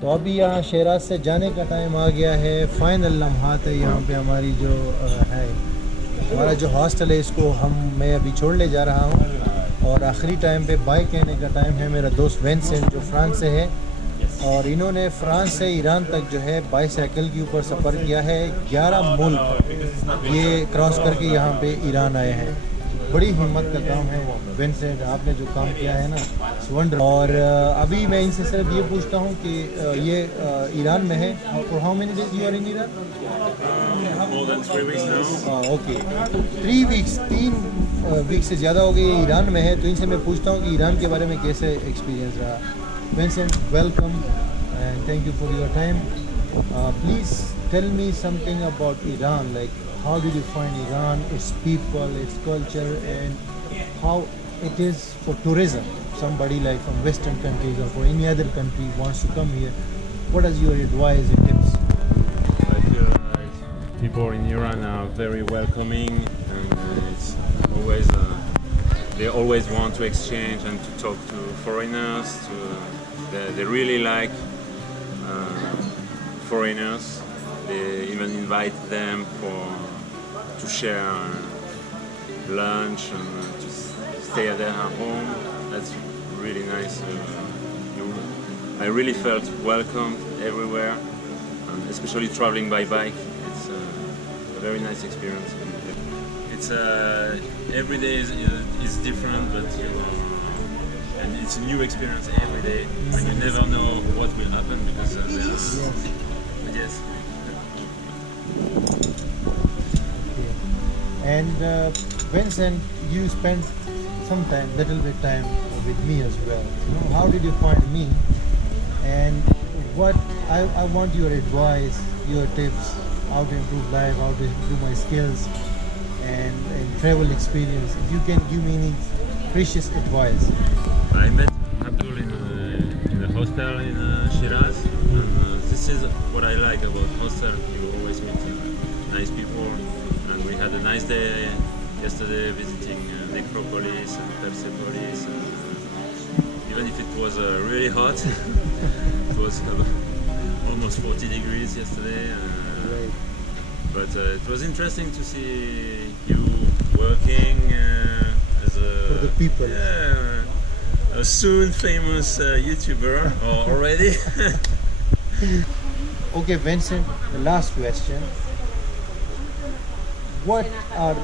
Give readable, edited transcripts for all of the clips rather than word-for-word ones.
तो अभी यहाँ शेराज से जाने का टाइम आ गया है। फाइनल लम्हात है यहाँ पे हमारी जो है, हमारा जो हॉस्टल है इसको मैं अभी छोड़ने जा रहा हूँ और आखिरी टाइम पे बाय कहने का टाइम है। मेरा दोस्त विंसेंट जो फ्रांस से है और इन्होंने फ्रांस से ईरान तक जो है बाईसाइकिल के ऊपर सफ़र किया है। 11 मुल्क ये क्रॉस करके यहाँ पे ईरान आए हैं। बड़ी हिम्मत का काम है विंसेंट, आपने जो काम किया है ना, वंडर। और अभी मैं इनसे सिर्फ ये पूछता हूँ कि ये ईरान में है। For how many days you are in Iran? More than 3 weeks now. Okay, 3 weeks, 3 वीक से ज़्यादा हो गई ईरान में है। तो इनसे मैं पूछता हूँ कि ईरान के बारे में कैसे एक्सपीरियंस रहा। Vincent, welcome and thank you for your time. Please tell me something about Iran, like how did you find Iran, its people, its culture, and how it is for tourism? Somebody like from Western countries or from any other country wants to come here. What is your advice and tips? I feel like people in Iran are very welcoming, and it's always they always want to exchange and to talk to foreigners. They really like foreigners. They even invite them to share lunch and to stay at their home. That's really nice. I really felt welcomed everywhere, and especially traveling by bike. It's a very nice experience. It's every day is different, but and it's a new experience every day, and you never know what will happen because yes. And Vincent, you spent some time, little bit time with me as well. You know, how did you find me? And what I want your advice, your tips, how to improve life, how to improve my skills, and travel experience. If you can give me any precious advice. I met Abdul in a hostel in Shiraz. And, this is what I like about hostel. You always meet nice people. And we had a nice day yesterday visiting Necropolis and Persepolis. And, even if it was really hot, it was almost 40 degrees yesterday. Right. But it was interesting to see you working as For the people. a soon famous YouTuber already. Okay, Vincent, the last question. What are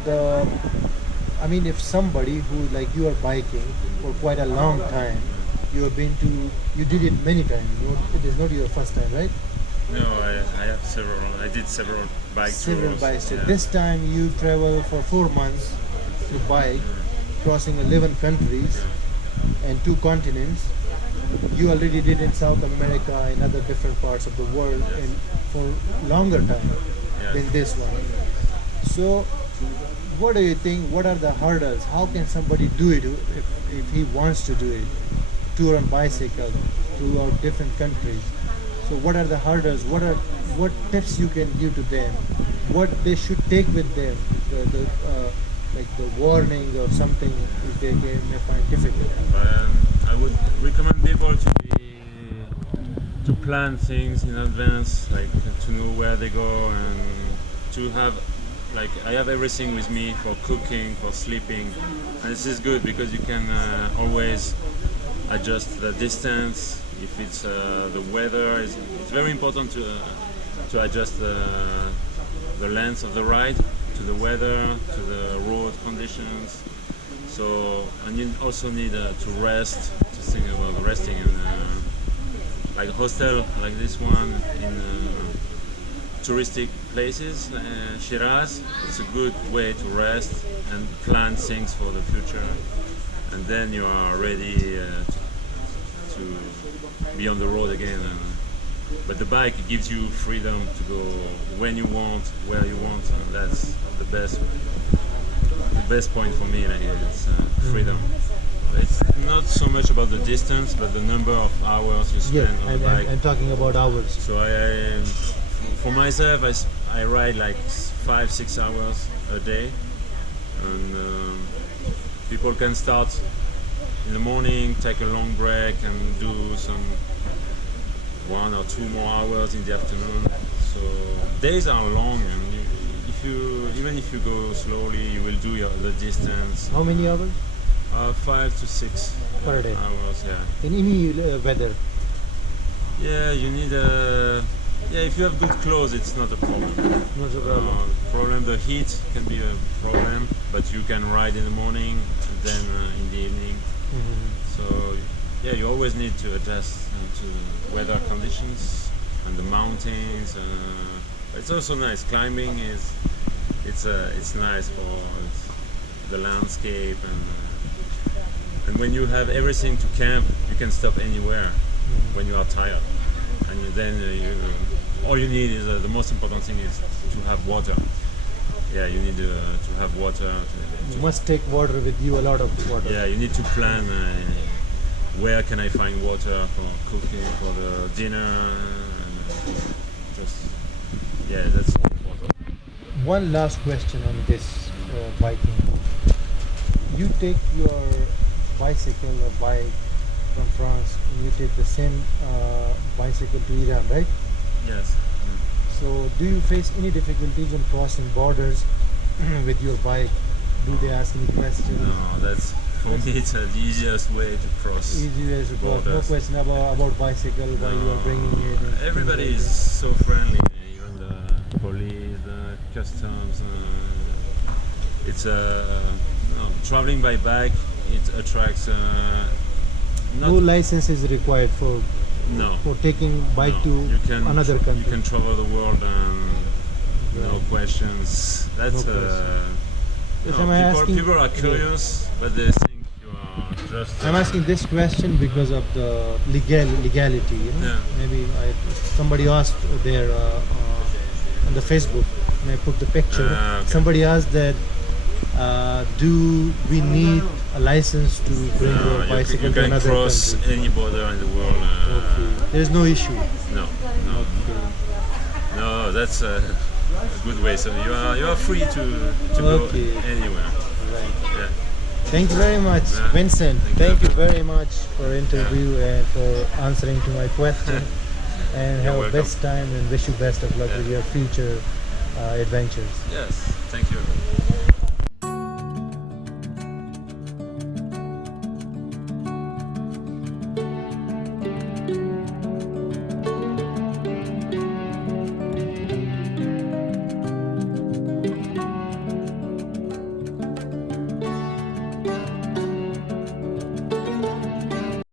if somebody who, like, you are biking for quite a long time, you did it many times, it is not your first time, right? No, I did several bike Several tours. bikes. So Yeah. this time you travel for 4 months to bike, crossing 11 countries and 2 continents. You already did in South America and other different parts of the world, and for longer time than this one. So, what do you think? What are the hurdles? How can somebody do it if he wants to do it? Tour on bicycle throughout different countries. So, what are the hurdles? What tips you can give to them? What they should take with them? Like the warning or something if they may find difficult. I would recommend people to plan things in advance, like to know where they go, and to have, like, I have everything with me for cooking, for sleeping, and this is good because you can always adjust the distance. If it's the weather, it's very important to adjust the length of the ride to the weather, to the road conditions. So, and you also need to rest, to think about resting, and like a hostel like this one in touristic places, Shiraz, it's a good way to rest and plan things for the future, and then you are ready to be on the road again. But the bike gives you freedom to go when you want, where you want, and that's the best point for me. Like, it's freedom. It's not so much about the distance, but the number of hours you spend on the bike. I'm talking about hours. So for myself, I ride like 5-6 hours a day, and people can start in the morning, take a long break, and do some 1 or 2 more hours in the afternoon. So days are long, and if you even if you go slowly, you will do the distance. How many hours 5 to 6 per day hours. Yeah. in any weather? Yeah, you need a. Yeah, if you have good clothes, it's not a problem. Not a problem. The heat can be a problem, but you can ride in the morning and then in the evening. Mhm. So yeah, you always need to adjust to the weather conditions and the mountains. It's also nice. Climbing it's nice for the landscape and when you have everything to camp, you can stop anywhere when you are tired. And all you need is the most important thing is to have water. Yeah, you need to have water. You must take water with you, a lot of water. Yeah, you need to plan where can I find water for cooking, for the dinner, and that's important. One last question on this biking. You take your bicycle or bike from France, and you take the same bicycle to Iran, right? Yes. So, do you face any difficulties in crossing borders with your bike? Do they ask any questions? No, that's for me. It's the easiest way to cross. Easy as to cross. No borders. question about bicycle while you are bringing it. and Everybody things is so friendly. Even the police, the customs. It's traveling by bike. It attracts. No license is required for No. taking bike No. to You can another country. You can travel the world and no Right. questions. That's No questions. Yes, no, I'm asking- people are curious, but they think you are just. I'm asking this question because of the legality. You know, Yeah. maybe somebody asked there on the Facebook, and I put the picture. Okay. Somebody asked that do we need a license to bring No, your bicycle you to can another cross country? any border in the world. Okay. There's no issue. No, no, that's a good way. So you are free to Okay. go anywhere. Right. Yeah. Thank you very much, Yeah. Vincent. Thank Thank you very much for interview and for answering to my question. And You're have a welcome. best time and wish you best of luck Yeah. with your future adventures. Yes. Thank you.